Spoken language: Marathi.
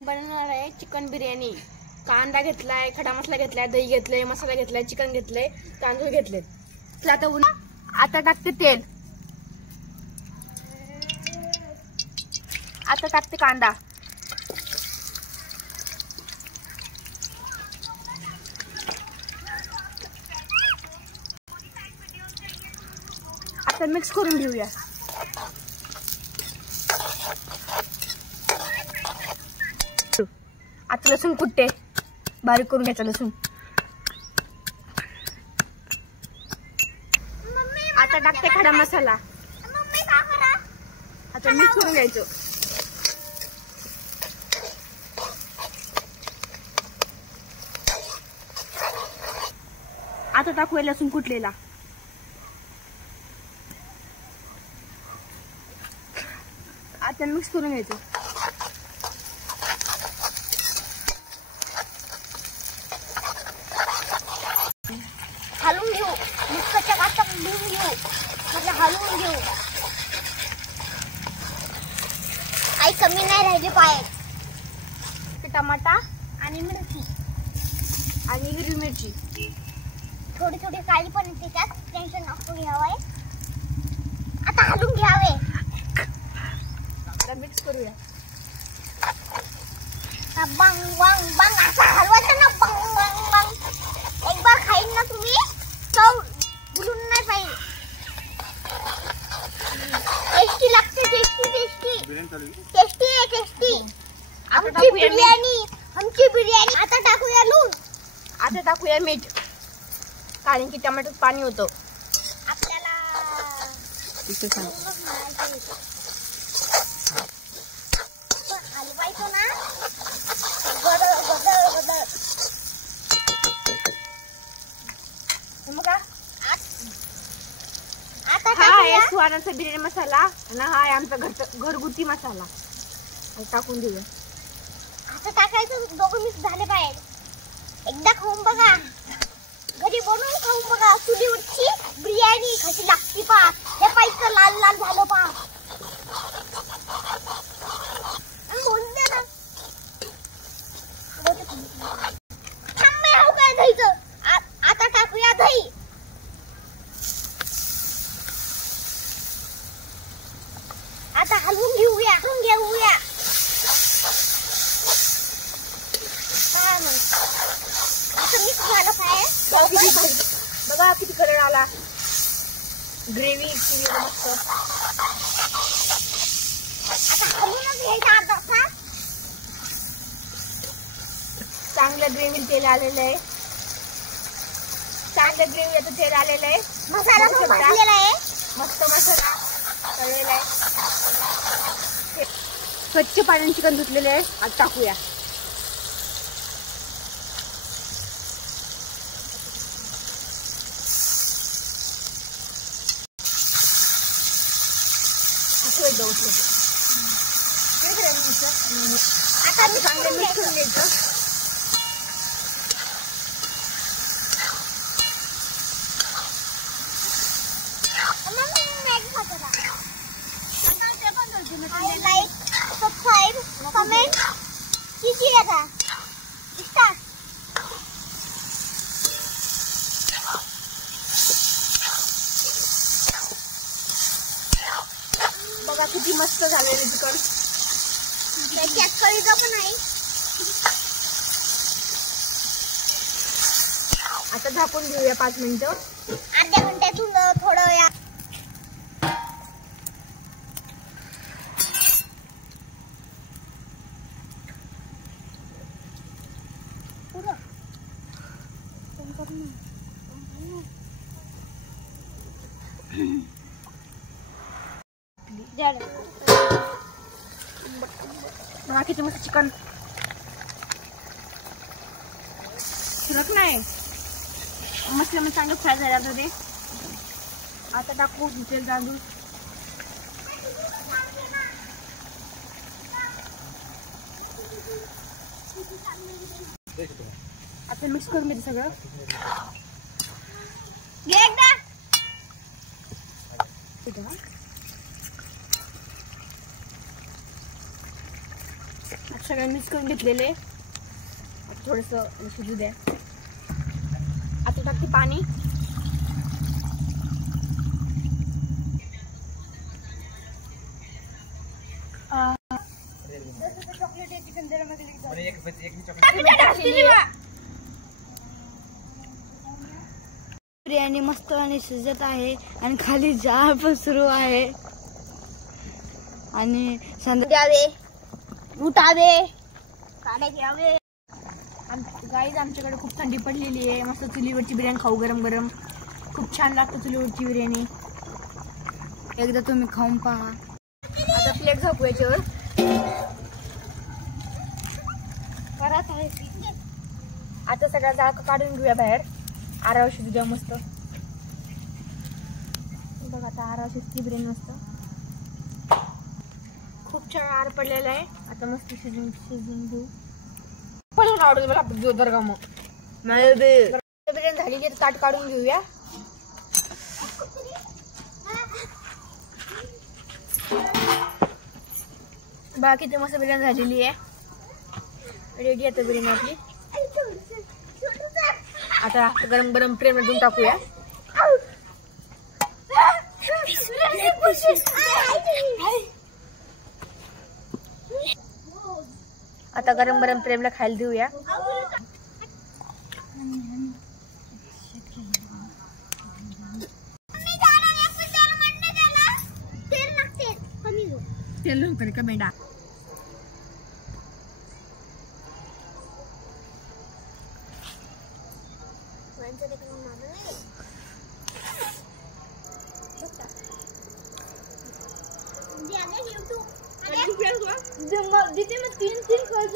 बनवणार आहे चिकन बिर्याणी। कांदा घेतलाय, खडा मसाला घेतलाय, दही घेतले, मसाला घेतलाय, चिकन घेतले, तांदूळ घेतले। आता टाकते तेल, आता टाकते कांदा, आता मिक्स करून घेऊया। आता लसूण कुट्टे बारीक करून घ्यायचा लसूण। आता टाकते खडा मसाला, आता मिक्स करून घ्यायचं। आता टाकूया लसूण कुटलेला, आता मिक्स करून घ्यायचं। हलवून घेऊ, मिक्सरच्या काटात लिहून घेऊ, म्हणजे हलवून घेऊ। आई कमी नाही राहिली पाहिजे। टमाटा आणि मिरची आणि हिरवी मिरची, थोडी थोडी काळी पण येते त्यात, टेन्शन नको घ्यावे। आता हलवून घ्यावे, आता मिक्स करूया। बंग बंग बंग असं हलवायचं ना, बंग बंग बंग। एक बार खाईन ना तुम्ही चव भुलून नाही पाहिजे। टेस्टी लागते, टेस्टी टेस्टी टेस्टी आहे, टेस्टी आमची बिर्याणी, आमची बिर्याणी। आता टाकूया लूण, आता टाकूया मीठ, कारण की टमाटोत पाणी होतं आपल्याला। हलवायचं ना गदळ गदळ गदळ। मग आता हा आहे स्वादाचा बिर्याणी मसाला आणि हा आहे आमचा घरगुती मसाला, टाकून देऊया। आता टाकायचं, दोघं मिक्स झाले पाहिजे। एकदा खाऊन बघा, घरी बनवून खाऊन बघा। चुलीवरची बिर्याणी कशी लागते पहा, हे पाहिजे लाल लाल झालं पहा। बोलते ना हो काय दहीचं। आता टाकूया दही, आता हलवून घेऊया, हलवून घेऊया। आता मिक्स झालं पाहिजे, बघा किती कलर आला, ग्रेव्ही मस्त। आता हलवूनच घ्यायचा अर्धा तास। चांगलं ग्रेव्ही तेल आलेलं आहे, चांगलं ग्रेव्ही आता तेल आलेलं आहे। मसाला पण भाजलेला आहे, मस्त मसाला तळलेला आहे। स्वच्छ पाण्याने चिकन धुतलेले आहे, आता टाकूया। आता मी चांगलं मिक्स करून घ्यायचं। लाईक, सबस्क्राइब, कमेंट कीजिएगा। बघा किती मस्त झालेलं चिकन, त्याच्यात कळीचं पण आहे। आता झाकून घेऊया 5 मिनिटं, अर्ध्या घंट्यातून थोडं या। बघा किती मस्त चिकन, फरक नाही मस्त मग चांगलं फ्राय झालं आता ते। आता टाकू तेल तांदूळ, आता मिक्स करून घ्यायचं सगळं। सगळं मिक्स करून घेतलेले. थोडंसं शिजू द्या. आता टाकते पाणी. बिर्याणी मस्त आणि शिजत आहे आणि खाली चहा पण सुरू आहे. आणि द्यावे, उठावे, काढे घ्यावे. गाईज आमच्याकडे खूप थंडी पडलेली आहे. मस्त चुलीवरची बिर्याणी खाऊ गरम गरम. खूप छान लागतं चुलीवरची बिर्याणी. एकदा तुम्ही खाऊन पहा. आता प्लेट झाकू याच्यावर. करत आहे. आता सगळा जाळ काढून घेऊया बाहेर. आरावर शिजू द्या मस्त. बघ आता आरावर शिजती बिर्याणी मस्त. खूप छान आर पडलेला आहे. आता मस्त शिजून घेऊ. पण आवडत मला जोरदार का मग बिर्याणी झाली की ताट काढून घेऊया. बाकी ते मस्त बिर्याणी झालेली आहे. रेडी आहे बिर्याणी आपली. आता गरम गरम ट्रे मधून टाकूया. आता गरम गरम प्रेमला खायला देऊया. तेल नव्हतं का बेंडा. जिथे मग 3 खर्च